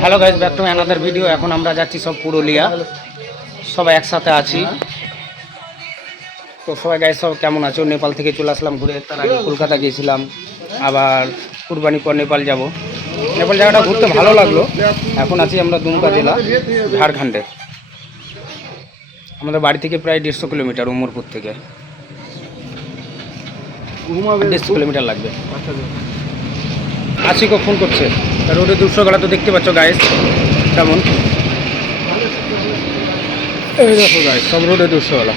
Hello guys, back to another video. এখন আমরা যাচ্ছি সব পুরুলিয়া, সবাই একসাথে আছি। তো সবাই গাইস সব কেমন আছো? নেপাল থেকে চলে আসলাম ঘুরে, তার আগে কলকাতা গিয়েছিলাম, আবার কুরবানি পর নেপাল যাব। নেপাল জায়গাটা ঘুরতে ভালো লাগলো। এখন আছি আমরা দুমকা জেলা, ঝাড়খণ্ডে। আমাদের বাড়ি থেকে প্রায় 150 কিলোমিটার, উমরপুর থেকে 150 কিলোমিটার লাগবে। আশিকও ফোন করছে, রোডে 200 গলা তো দেখতে পাচ্ছ গাইস কেমন। এই দেখো গাইস, সব রোডে 200 গলা।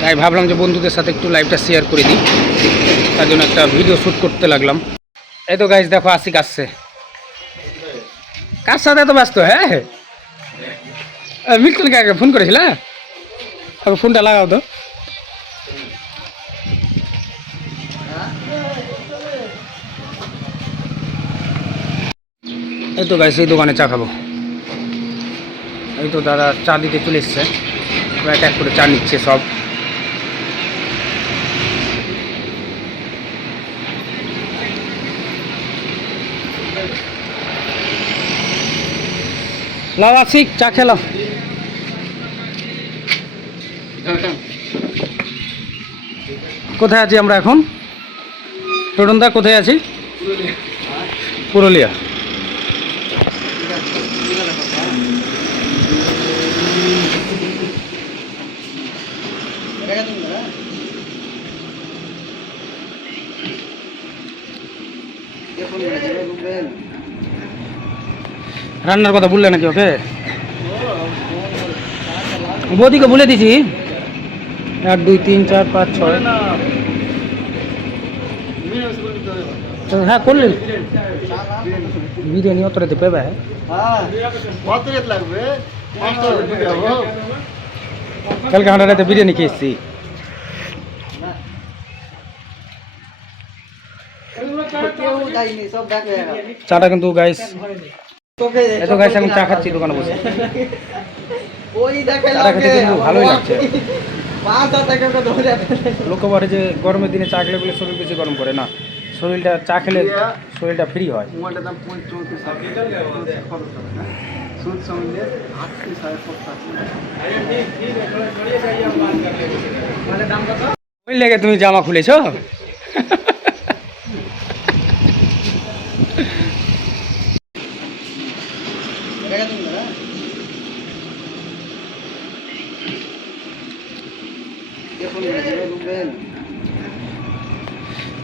তাই ভাবলাম যে বন্ধুদের সাথে একটু লাইভটা শেয়ার করে দিই, তার জন্য একটা ভিডিও শ্যুট করতে লাগলাম। এই তো গাইস দেখো, আশিক আসছে। কার সাথে এত ব্যস্ত? হ্যাঁ, মিল্টন কাকে ফোন করেছিল? ফোনটা লাগাও তো। এই তো গাইস, এই দোকানে চা খাবো। এই তো দাদা চা দিতে চলে এসছে, এক এক করে চা নিচ্ছে সব। লাও আশিক, চা খেলাম। কোথায় আছি আমরা এখন? টোটনদা কোথায় আছি? পুরুলিয়া। রান্নার কথা বললে নাকি ওকে? বৌদিকে বলে দিছি 1 2 3 4 5 6। হ্যাঁ করলেন বিরিয়ানি অতটাতে পেবে। কালকে আমরা রাতে বিরিয়ানি খেয়েছি। চাটা কিন্তু গাইস, এত গাইস এখন চা খাচ্ছি দোকানে বসে। চাটা খেতে কিন্তু ভালোই লাগছে। লোক বলে যে গরমের দিনে চা খেলে বলে শরীর বেশি গরম করে না, শরীরটা চা খেলে শরীরটা ফ্রি হয়। ওই লেগে তুমি জামা খুলেছ?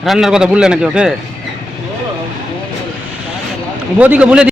রান্নার কথা বললে নাকি ওকে? বৌদিকে বলে